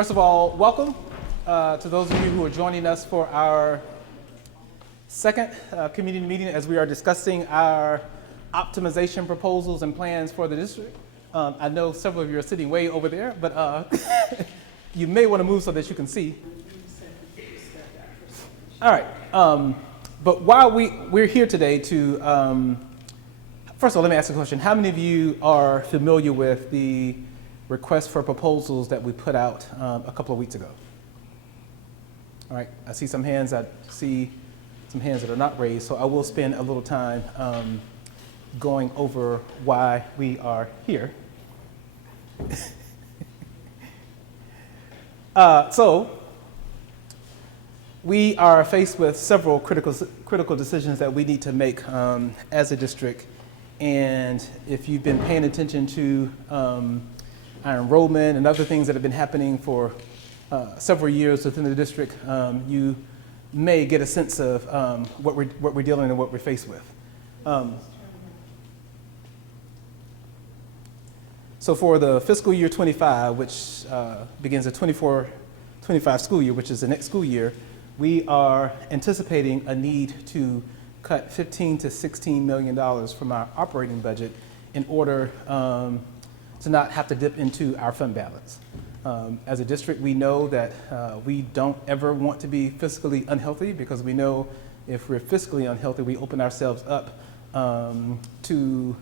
First of all, welcome to those of you who are joining us for our second community meeting as we are discussing our optimization proposals and plans for the district. I know several of you are sitting way over there, but you may want to move so that you can see. All right, but while we're here today to, first of all, let me ask a question. How many of you are familiar with the request for proposals that we put out a couple of weeks ago? All right, I see some hands. I see some hands that are not raised, so I will spend a little time going over why we are here. So we are faced with several critical decisions that we need to make as a district, and if you've been paying attention to our enrollment and other things that have been happening for several years within the district, you may get a sense of what we're dealing and what we're faced with. So for the fiscal year 25, which begins the 24-25 school year, which is the next school year, we are anticipating a need to cut $15 to $16 million from our operating budget in order to not have to dip into our fund balance. As a district, we know that we don't ever want to be fiscally unhealthy, because we know if we're fiscally unhealthy, we open ourselves up to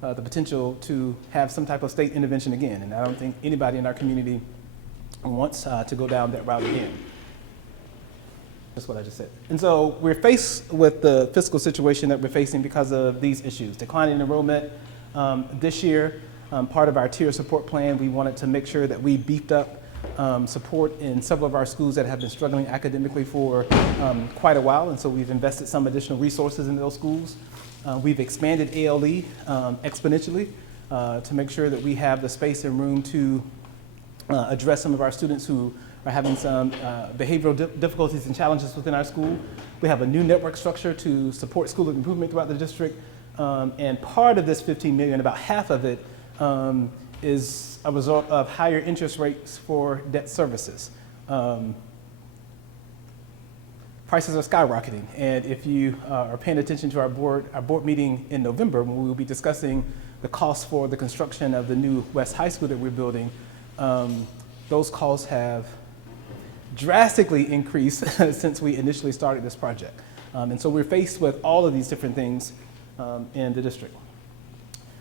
the potential to have some type of state intervention again. And I don't think anybody in our community wants to go down that route again. That's what I just said. And so we're faced with the fiscal situation that we're facing because of these issues. Declining enrollment this year. Part of our tier support plan, we wanted to make sure that we beefed up support in several of our schools that have been struggling academically for quite a while, and so we've invested some additional resources in those schools. We've expanded ALE exponentially to make sure that we have the space and room to address some of our students who are having some behavioral difficulties and challenges within our school. We have a new network structure to support school improvement throughout the district, and part of this $15 million, about half of it, is a result of higher interest rates for debt services. Prices are skyrocketing, and if you are paying attention to our board meeting in November, when we will be discussing the costs for the construction of the new West High School that we're building, those costs have drastically increased since we initially started this project. And so we're faced with all of these different things in the district.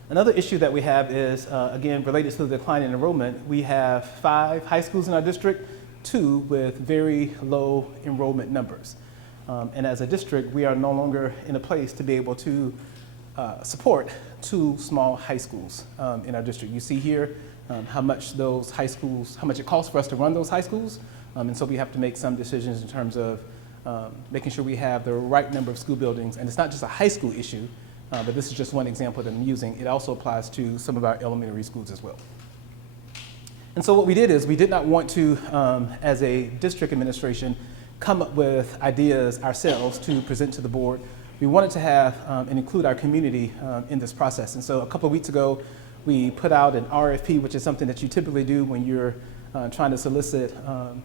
Another issue that we have is, again, related to the decline in enrollment. We have 5 high schools in our district, 2 with very low enrollment numbers. And as a district, we are no longer in a place to be able to support 2 small high schools in our district. You see here how much those high schools, how much it costs for us to run those high schools. And so we have to make some decisions in terms of making sure we have the right number of school buildings. And it's not just a high school issue, but this is just one example that I'm using. It also applies to some of our elementary schools as well. And so what we did is we did not want to, as a district administration, come up with ideas ourselves to present to the board. We wanted to have and include our community in this process. And so a couple of weeks ago, we put out an RFP, which is something that you typically do when you're trying to solicit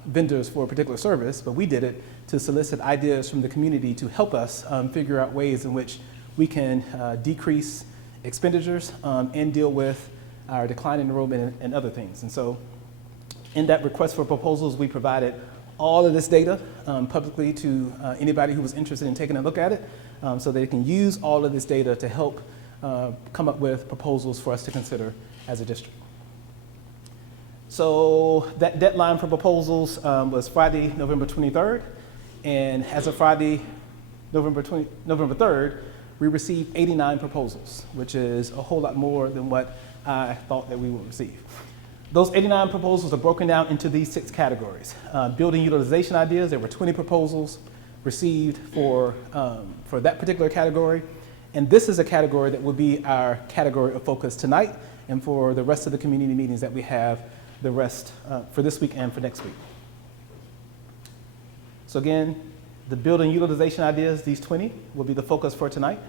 vendors for a particular service, but we did it to solicit ideas from the community to help us figure out ways in which we can decrease expenditures and deal with our decline in enrollment and other things. And so in that request for proposals, we provided all of this data publicly to anybody who was interested in taking a look at it, so they can use all of this data to help come up with proposals for us to consider as a district. So that deadline for proposals was Friday, November 23rd, and as of Friday, November 3rd, we received 89 proposals, which is a whole lot more than what I thought that we would receive. Those 89 proposals are broken down into these 6 categories. Building utilization ideas, there were 20 proposals received for that particular category. And this is a category that will be our category of focus tonight and for the rest of the community meetings that we have the rest for this week and for next week. So again, the building utilization ideas, these 20, will be the focus for tonight.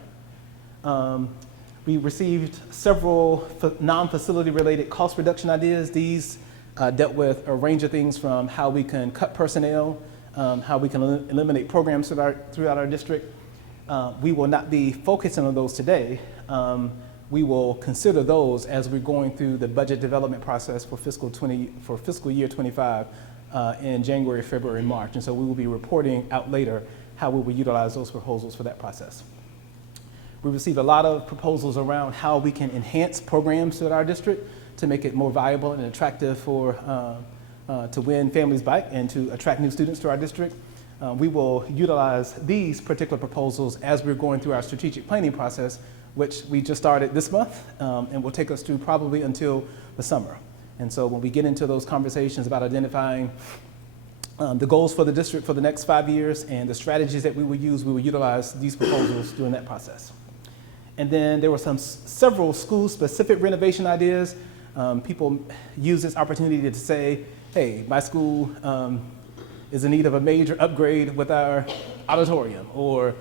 We received several non-facility related cost reduction ideas. These dealt with a range of things from how we can cut personnel, how we can eliminate programs throughout our district. We will not be focusing on those today. We will consider those as we're going through the budget development process for fiscal year 25 in January, February, and March. And so we will be reporting out later how we will utilize those proposals for that process. We received a lot of proposals around how we can enhance programs at our district to make it more viable and attractive to win families back and to attract new students to our district. We will utilize these particular proposals as we're going through our strategic planning process, which we just started this month and will take us through probably until the summer. And so when we get into those conversations about identifying the goals for the district for the next 5 years and the strategies that we will use, we will utilize these proposals during that process. And then there were several school-specific renovation ideas. People use this opportunity to say, hey, my school is in need of a major upgrade with our auditorium, or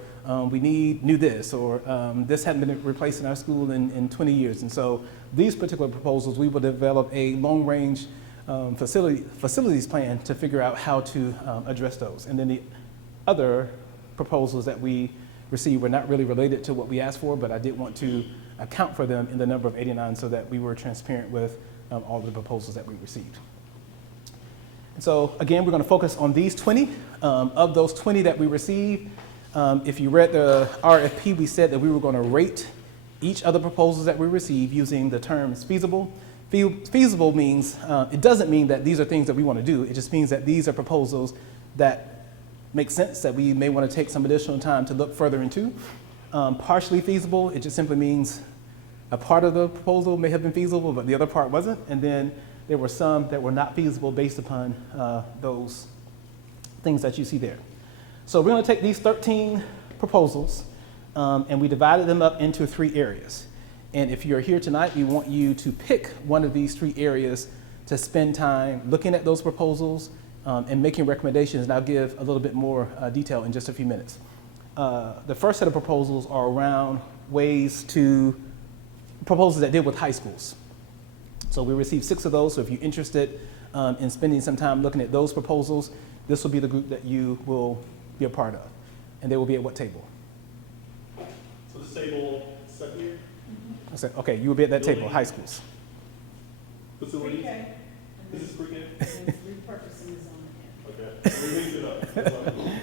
we need new this, or this hadn't been replaced in our school in 20 years. And so these particular proposals, we will develop a long-range facilities plan to figure out how to address those. And then the other proposals that we received were not really related to what we asked for, but I did want to account for them in the number of 89 so that we were transparent with all of the proposals that we received. And so again, we're going to focus on these 20. Of those 20 that we received, if you read the RFP, we said that we were going to rate each of the proposals that we received using the terms feasible. Feasible means, it doesn't mean that these are things that we want to do. It just means that these are proposals that make sense, that we may want to take some additional time to look further into. Partially feasible, it just simply means a part of the proposal may have been feasible, but the other part wasn't. And then there were some that were not feasible based upon those things that you see there. So we're going to take these 13 proposals and we divided them up into 3 areas. And if you're here tonight, we want you to pick one of these 3 areas to spend time looking at those proposals and making recommendations. And I'll give a little bit more detail in just a few minutes. The first set of proposals are around proposals that deal with high schools. So we received 6 of those. So if you're interested in spending some time looking at those proposals, this will be the group that you will be a part of. And they will be at what table? So this table, second year? I said, okay, you will be at that table, high schools. Facilities? Pre-K. This is pre-K? Repurposing is on the end. Okay, we mixed it up. That's fine.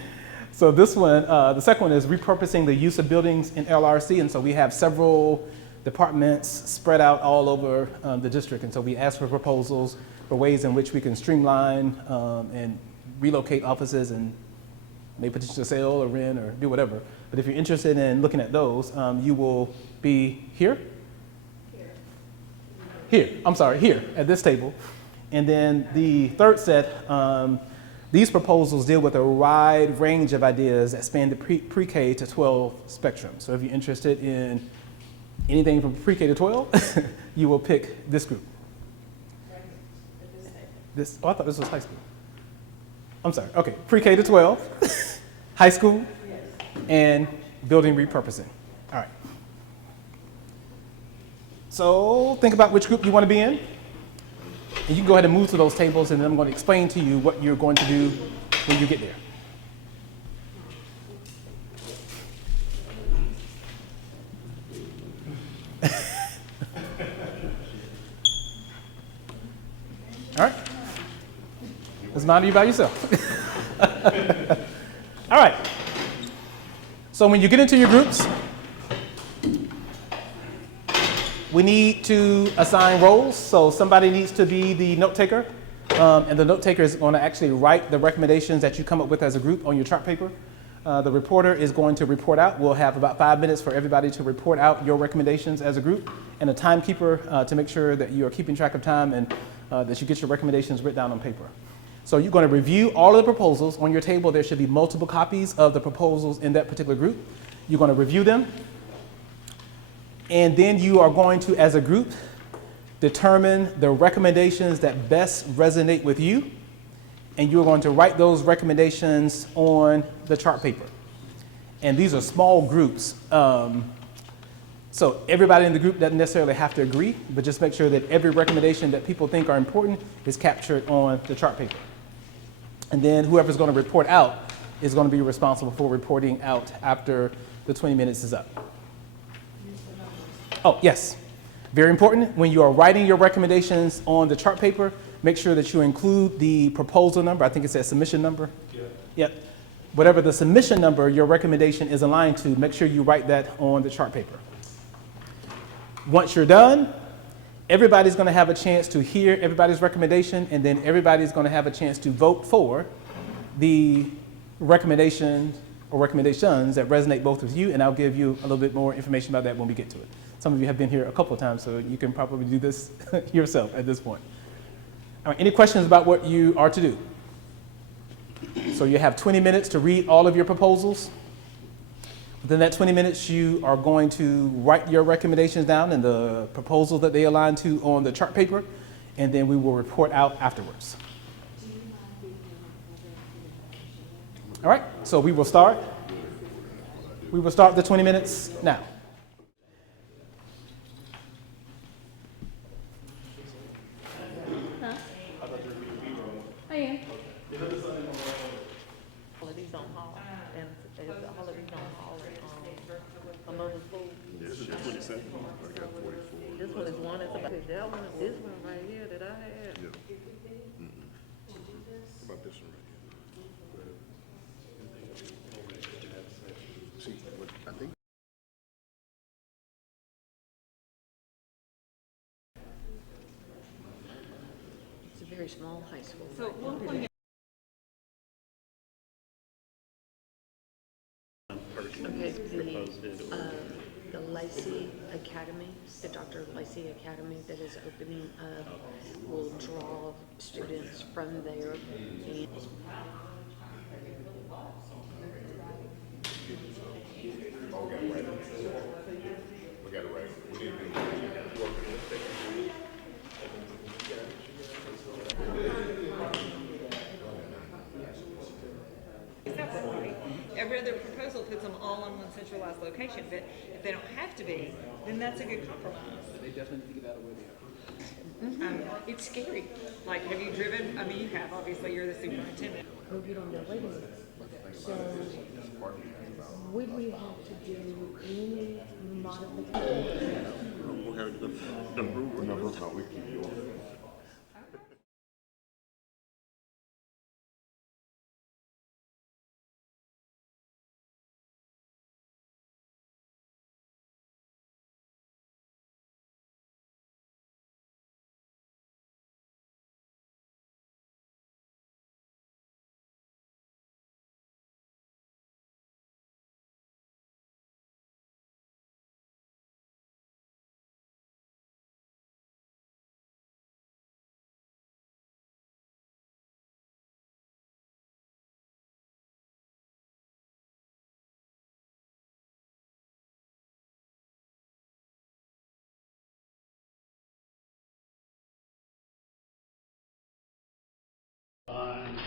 So this one, the second one is repurposing the use of buildings in LRC. And so we have several departments spread out all over the district. And so we asked for proposals for ways in which we can streamline and relocate offices and maybe potentially sell or rent or do whatever. But if you're interested in looking at those, you will be here? Here, I'm sorry, here at this table. And then the third set, these proposals deal with a wide range of ideas that span the pre-K to 12 spectrum. So if you're interested in anything from pre-K to 12, you will pick this group. Oh, I thought this was high school. I'm sorry, okay, pre-K to 12, high school, and building repurposing. All right. So think about which group you want to be in. And you can go ahead and move to those tables, and then I'm going to explain to you what you're going to do when you get there. All right. Let's mind you by yourself. All right. So when you get into your groups, we need to assign roles. So somebody needs to be the note taker. And the note taker is going to actually write the recommendations that you come up with as a group on your chart paper. The reporter is going to report out. We'll have about 5 minutes for everybody to report out your recommendations as a group, and a timekeeper to make sure that you are keeping track of time and that you get your recommendations written down on paper. So you're going to review all of the proposals. On your table, there should be multiple copies of the proposals in that particular group. You're going to review them. And then you are going to, as a group, determine the recommendations that best resonate with you. And you're going to write those recommendations on the chart paper. And these are small groups. So So everybody in the group doesn't necessarily have to agree, but just make sure that every recommendation that people think are important is captured on the chart paper. And then whoever's going to report out is going to be responsible for reporting out after the 20 minutes is up. Oh, yes. Very important. When you are writing your recommendations on the chart paper, make sure that you include the proposal number. I think it says submission number. Yeah. Yep. Whatever the submission number your recommendation is aligned to, make sure you write that on the chart paper. Once you're done, everybody's going to have a chance to hear everybody's recommendation, and then everybody's going to have a chance to vote for the recommendation or recommendations that resonate both with you, and I'll give you a little bit more information about that when we get to it. Some of you have been here a couple of times, so you can probably do this yourself at this point. All right, any questions about what you are to do? So you have 20 minutes to read all of your proposals. Within that 20 minutes, you are going to write your recommendations down and the proposals that they align to on the chart paper, and then we will report out afterwards. All right, so we will start. We will start the 20 minutes now. I am. Holidays on Hall, and the holidays on Hall at another school. This is 27. I got 44. This one is one, it's about, that one, this one right here that I had. Yeah. About this one right here. See, what I think. It's a very small high school. So one point. Okay, the Lacey Academy, the Dr. Lacey Academy that is opening up will draw students from there. And We got it right. We didn't do Separately. Every other proposal puts them all in one centralized location, but if they don't have to be, then that's a good compromise. They definitely need to get out of where they are. It's scary. Like, have you driven? I mean, you have. Obviously, you're the superintendent. go get on their waiting list. So would we have to do any modification? We'll have it done. No, we can do it.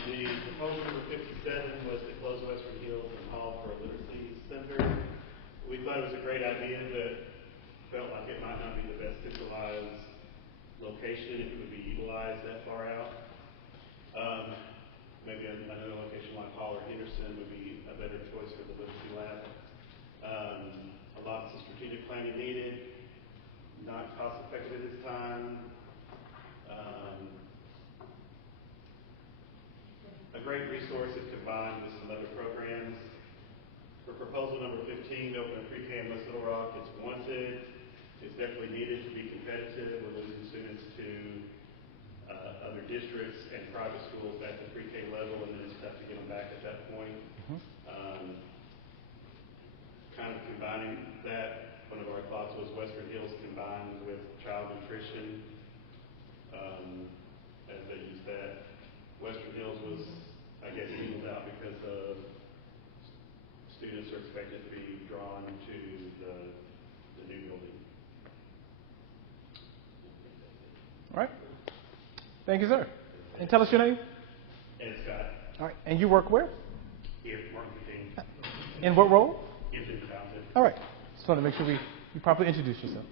The proposal number 57 was to close Western Hills and Hall for a literacy center. We thought it was a great idea, but felt like it might not be the best centralized location. It could be utilized that far out. Maybe another location like Hall or Henderson would be a better choice for the literacy lab. Lots of strategic planning needed, not cost effective at this time. A great resource if combined with some other programs. For proposal number 15, to open a pre-K in West Little Rock, it's wanted. It's definitely needed to be competitive. We're losing students to other districts and private schools at the pre-K level, and then it's tough to get them back at that point. Kind of combining that, one of our thoughts was Western Hills combined with child nutrition as they use that. Western Hills was, I guess, equaled out because of students are expected to be drawn to the new building. All right. Thank you, sir. And tell us your name. And Scott, All right. And you work where? here, Martin King, In what role? Gibson Township. All right. Just want to make sure we You properly introduce yourself.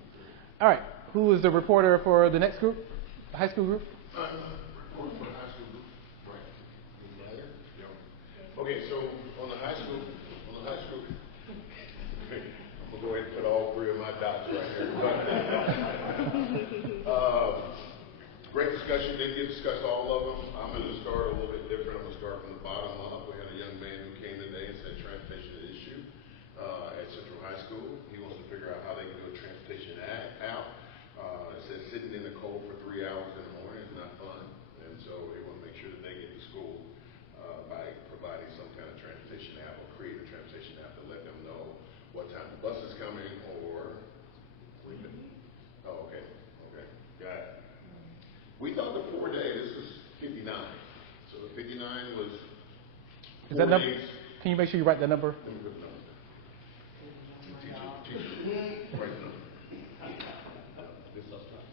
All right. Who is the reporter for the next group, the high school group? Report for the high school group, right? Yeah. Okay, so on the high school, I'm gonna go ahead and put all three of my dots right here. Great discussion, didn't get to discuss all of them. I'm gonna start a little bit different. I'm gonna start from the bottom up. We had a young man who came today and said transportation is an issue at Central High School. He wants to figure out how they can do a transportation out. It says sitting in the cold for 3 hours in the morning is not fun, and so they want to make sure that they get to school by providing some kind of transportation app or create a transportation app to let them know what time the bus is coming or. Oh, okay, got it. We thought the 4 day, this was 59. So the 59 was Is 4 that number? days. Can you make sure you write that number? Let me put the number down. Teacher, write the number. This is time.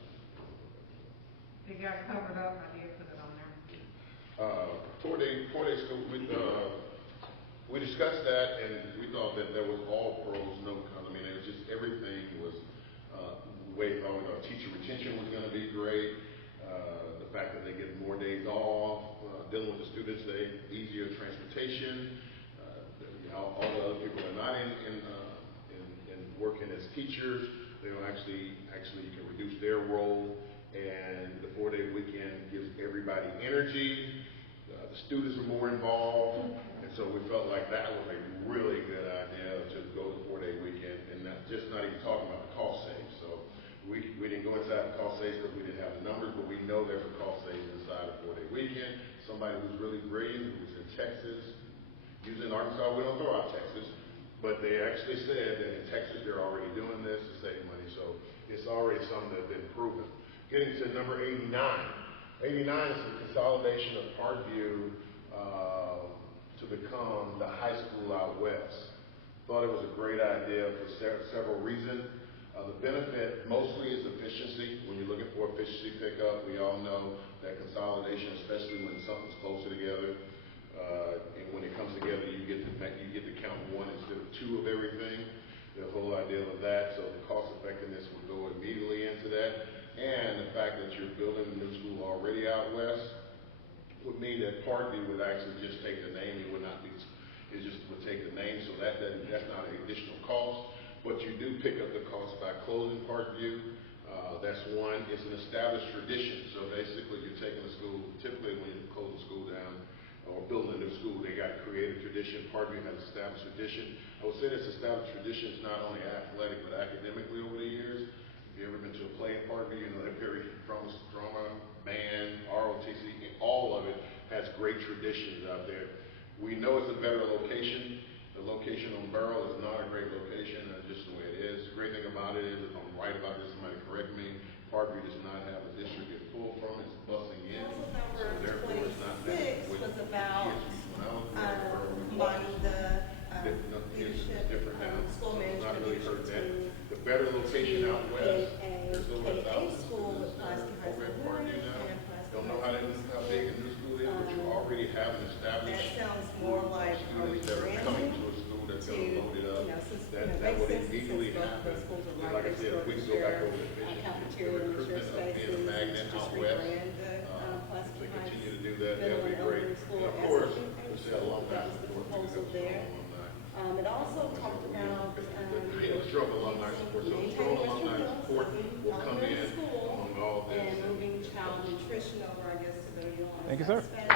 It got covered up, I did put it on there. 4 day school, we discussed that and we thought that there was all pros, no cons. I mean, it was just everything was way thought teacher retention was going to be great. The fact that they get more days off, dealing with the students, easier transportation. All the other people that are not in working as teachers, they will actually you can reduce their role. And the 4 day weekend gives everybody energy. The students are more involved, and so we felt like that was a really good idea to go to 4 day weekend, and not even talking about the cost saves. So we didn't go inside the cost saves because we didn't have the numbers, but we know there's a cost saves inside a 4 day weekend. Somebody who's really brilliant, who's in Texas, usually in Arkansas we don't throw out Texas, but they actually said that in Texas they're already doing this to save money. So it's already something that's been proven. Getting to number 89. 89 is the consolidation of Parkview to become the high school out west. Thought it was a great idea for several reasons. The benefit mostly is efficiency. When you're looking for efficiency pickup, we all know that consolidation, especially when something's closer together, and when it comes together, you get to count one instead of two of everything. The whole idea of that, so the cost effectiveness would go immediately into that. And the fact that you're building a new school already out west would mean that Parkview would actually just take the name. It would not be, it just would take the name. So that's not an additional cost. But you do pick up the cost by closing Parkview. That's one. It's an established tradition. So basically, you're taking a school. Typically, when you close a school down or building a new school, they got to create a tradition. Parkview has established tradition. I would say this established tradition is not only athletic but academically over the years. If you ever been to a play in Parkview, you know they're very drama, band, ROTC, all of it has great traditions out there. We know it's a better location. The location on Burrell is not a great location, that's just the way it is. The great thing about it is, if I'm right about this, somebody correct me, Parkview does not have a district it's pulled from, it's busing in. So therefore it's not Proposal number 26 was about combining the leadership different now. school It's not management really hurt that. leadership The better location out west, there's over K-8 1,000 school with students Pulaski High over at School Parkview now. and Pulaski Don't know High how big a new school is, but you already have an That established sounds more like a students that are coming to a school that's going to load it up. That would immediately happen. Just like I said, if we can go back over the efficiency, cafeteria and share recruitment of being a spaces, magnet just out west. rebrand the Pulaski If we Heights continue to do that, that would be Middle and great. Elementary School And of as course, a we say school. alumni That was the support, proposal because there. alumni. It also talked about Strong alumni support, so strong alumni support will come in school among all this. and moving child nutrition over, I guess, to the utilized Thank you, sir. space.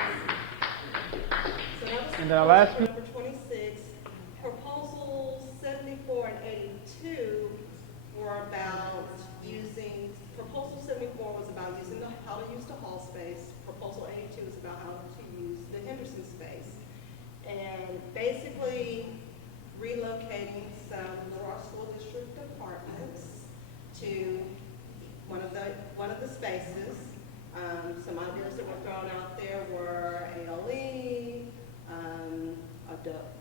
So that was And then our last proposal number 26. Proposals 74 and 82 were about using, proposal 74 was about using how to use the hall space. Proposal 82 is about how to use the Henderson space. And basically relocating some Little Rock School District apartments to one of the spaces. Some ideas that were thrown out there were ALE,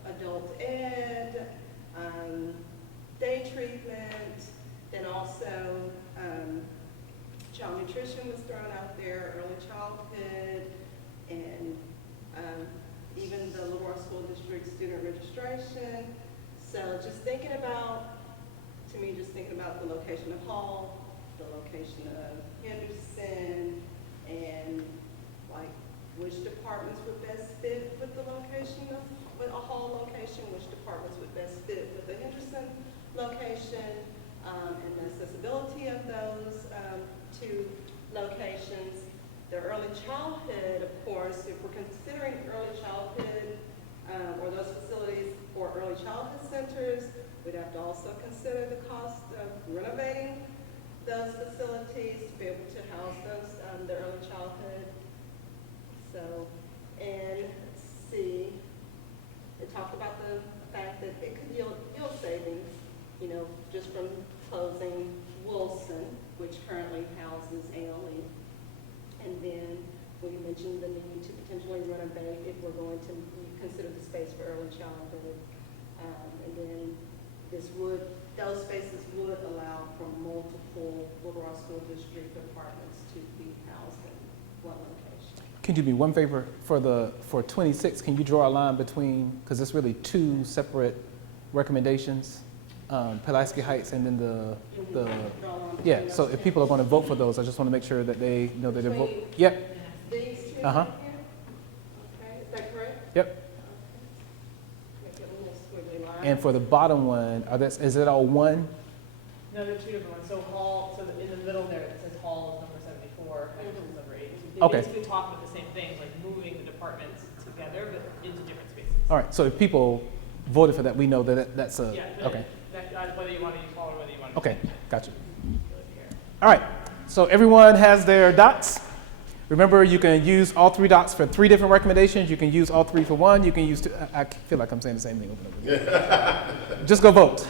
adult ed, day treatment, then also child nutrition was thrown out there, early childhood, and even the Little Rock School District student registration. So just thinking about about the location of Hall, the location of Henderson, and like which departments would best fit with the location of, with a Hall location, which departments would best fit with the Henderson location, and the accessibility of those two locations. The early childhood, of course, if we're considering early childhood or those facilities or early childhood centers, we'd have to also consider the cost of renovating those facilities to be able to house those, the early childhood. So, and let's see, it talked about the fact that it could yield savings, you know, just from closing Wilson, which currently houses ALE. And then we mentioned the need to potentially renovate if we're going to consider the space for early childhood. And then those spaces would allow for multiple Little Rock School District departments to be housed in one location. Can you do me one favor for 26? Can you draw a line between, because it's really two separate recommendations, Pulaski Heights and then yeah. So if people are going to vote for those, I just want to make sure that they know that they're voting. Yep. These two Uh-huh. right here? Okay, is that correct? Yep. Make it a little squiggly line. And for the bottom one, is it all one? No, they're two different ones. So Hall, so in the middle there, it says Hall is number 74, and it's number 8. So they Okay. basically talk about the same things, like moving the departments together, but into different spaces. All right. So if people voted for that, we know that that's a Yeah. okay. Whether you want to use Hall or whether you want to Okay. use Gotcha. All right, so everyone has their dots. Remember, you can use all 3 dots for 3 different recommendations. You can use all 3 for 1. You can use 2. I feel like I'm saying the same thing over and over again. Just go vote.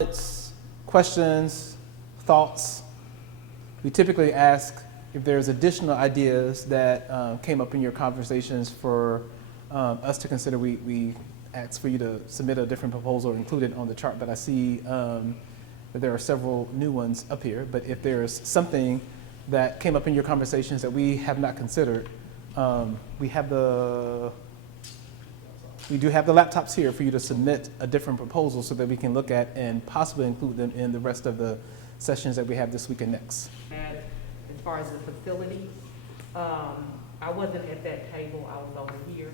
It's questions, thoughts. We typically ask if there's additional ideas that came up in your conversations for us to consider. We ask for you to submit a different proposal or include it on the chart, but I see that there are several new ones up here. But if there's something that came up in your conversations that we have not considered, we do have the laptops here for you to submit a different proposal so that we can look at and possibly include them in the rest of the sessions that we have this week and next. And as far as the facility, I wasn't at that table, I was over here.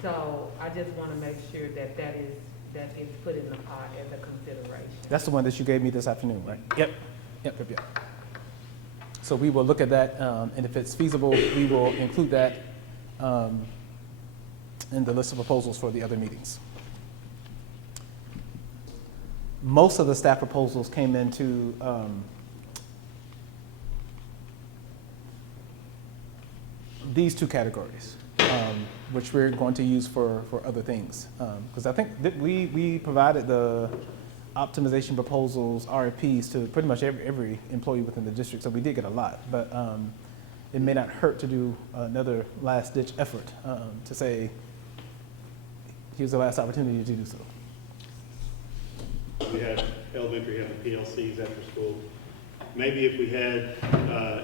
So I just want to make sure that that is put in the pot as a consideration. That's the one that you gave me this afternoon, right? Yep. So we will look at that, and if it's feasible, we will include that in the list of proposals for the other meetings. Most of the staff proposals came into these 2 categories, which we're going to use for other things. Because I think that we provided the optimization proposals, RFPs, to pretty much every employee within the district, so we did get a lot. But it may not hurt to do another last-ditch effort to say, here's the last opportunity to do so. We have elementary having PLCs after school. Maybe if we had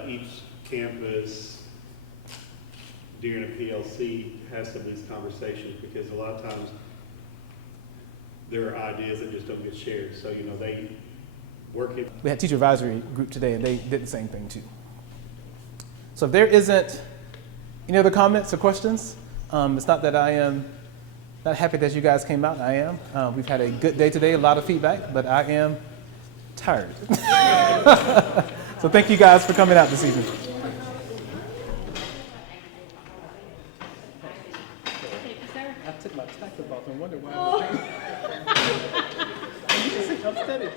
each campus during a PLC have some of these conversations, because a lot of times there are ideas that just don't get shared. So, you know, they work it. We had teacher advisory group today, and they did the same thing too. So if there isn't any other comments or questions, it's not that I am not happy that you guys came out. I am. We've had a good day today, a lot of feedback, but I am tired. So thank you guys for coming out this evening. I took my tackle off and wondered why I was I'm steady.